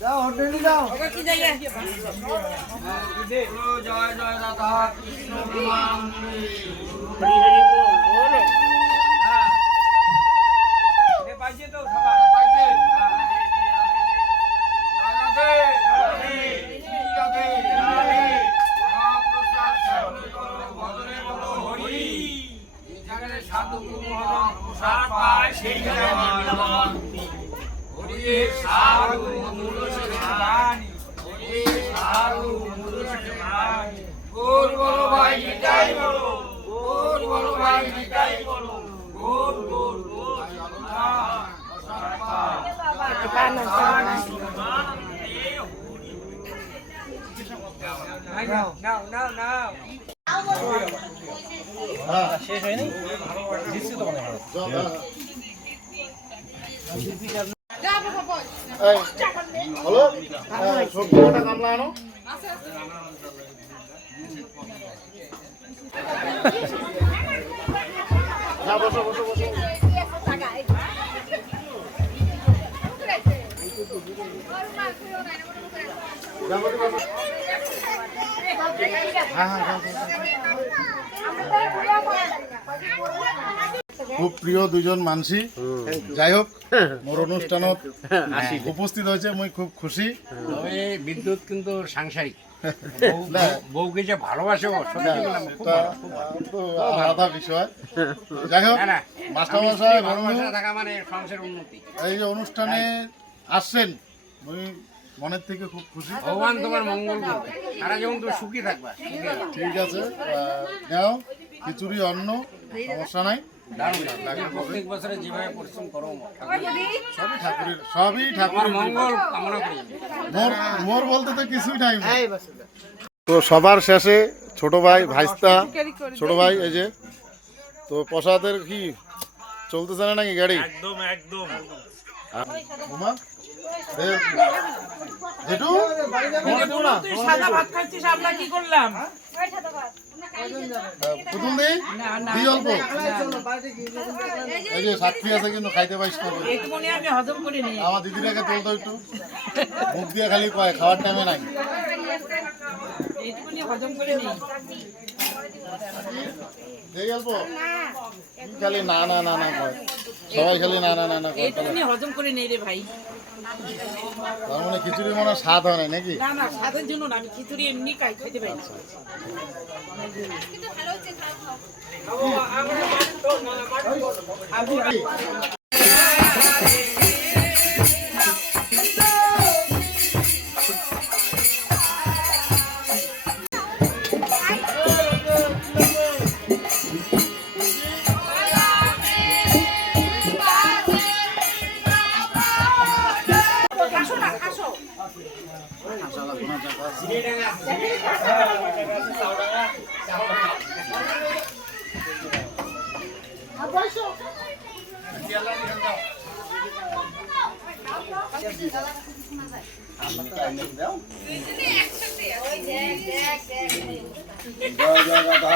যাও হোটেলে যাও কি জায়গা জয় জয় রাধা কৃষ্ণ শেষ হয়নি দিচ্ছি তো মনে হয় হলো সবজি কাটা গামলা আনো বসো বসো বসো খুব প্রিয় দুজন মানসি যাই হোক মোর অনুষ্ঠানত উপস্থিত হয়েছে মই খুব খুশি তবে বিদ্যুৎ কিন্তু সাংসারিক বউকে যে ভালোবাসে আলাদা বিষয় যাই হোক মাস্টারমশাই থাকা মানে সংসারের উন্নতি এই যে অনুষ্ঠানে আসছেন মই মনের থেকে খুব খুশি ভগবান তোমার মঙ্গল করবে সারা জীবন তুমি সুখী থাকবা ঠিক আছে নাও খিচুড়ি অন্ন সমস্যা নাই প্রত্যেক বছরে যেভাবে পরিশ্রম করো সবই ঠাকুরের মঙ্গল কামনা করি মোর বলতে তো কিছুই নাই তো সবার শেষে ছোট ভাই ভাইস্তা ছোট ভাই এই যে তো প্রসাদের কি চলতেছে না নাকি গাড়ি একদম একদম সাদা ভাত খাচ্ছিস আমরা কি করলাম সাক্ষী আছে কিন্তু খাইতে পাইস না আমি হজম করে নিই আমার দিদিরাকে তোলতো একটু মুখ দিয়ে খালি কয় খাওয়ার টাইমে নাই এইটুকুনি হজম করে নিই এই অল্প খালি না না না না কয় সবাই খালি না না না না কয় এইটুকুনি হজম করে নেই রে ভাই তার মানে খিচুড়ি মনে হয় স্বাদ হয় না নাকি না না স্বাদের জন্য না আমি খিচুড়ি এমনি খাইতে পারি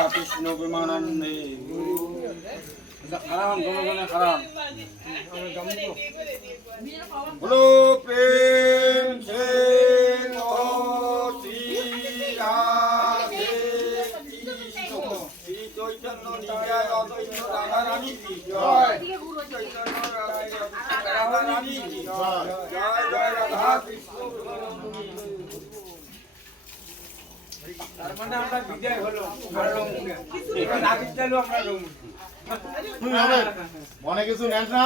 কৃষ্ণ বিমানন্দে খারাপ খারাপ বলো প্রেম সে চৈতন্য নিতাই অদ্বৈত রাধা রানী কি জয় রাধা রানী কি জয় জয় জয় রাধা কৃষ্ণ তার মানে আমরা বিজয় হলো মনে কিছু নেন না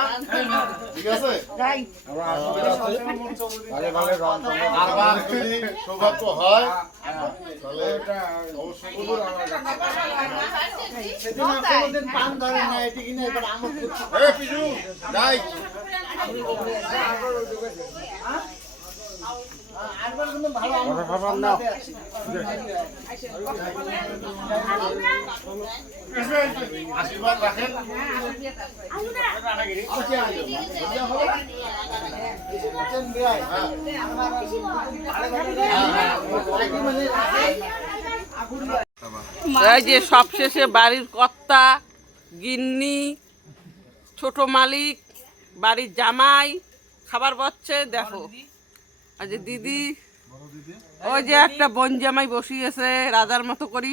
ঠিক আছে আবার যদি সৌভাগ্য হয় তাহলে যাই আশীর্বাদ রাখেন এই যে সবশেষে বাড়ির কর্তা গিন্নি ছোট মালিক বাড়ির জামাই খাবার পাচ্ছে দেখো আর যে দিদি ওই যে একটা বোন জামাই বসিয়েছে রাজার মতো করি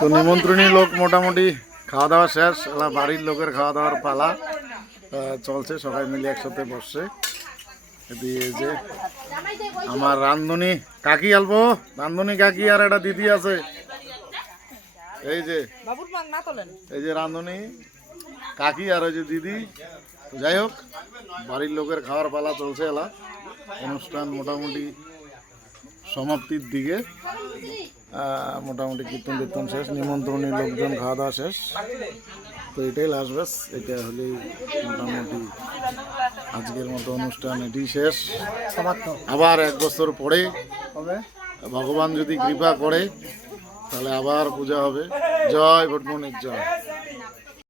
তো নিমন্ত্রণী লোক মোটামুটি খাওয়া দাওয়া শেষ বাড়ির লোকের খাওয়া দাওয়ার পালা চলছে সবাই মিলে একসাথে বসছে দিয়ে যে আমার রান্ধুনি কাকি অল্প রান্ধুনি কাকি আর একটা দিদি আছে এই যে এই যে রান্ধুনি কাকি আর ওই যে দিদি যাই হোক বাড়ির লোকের খাওয়ার পালা চলছে এলা অনুষ্ঠান মোটামুটি সমাপ্তির দিকে মোটামুটি কীর্তন টীর্তন শেষ নিমন্ত্রণী লোকজন খাওয়া দাওয়া শেষ তো এটাই লাস্ট ব্যাস এটা হলেই মোটামুটি আজকের মতো অনুষ্ঠান এটি শেষ আবার 1 বছর পরে ভগবান যদি কৃপা করে তাহলে আবার পূজা হবে। জয় ভটমনির জয়।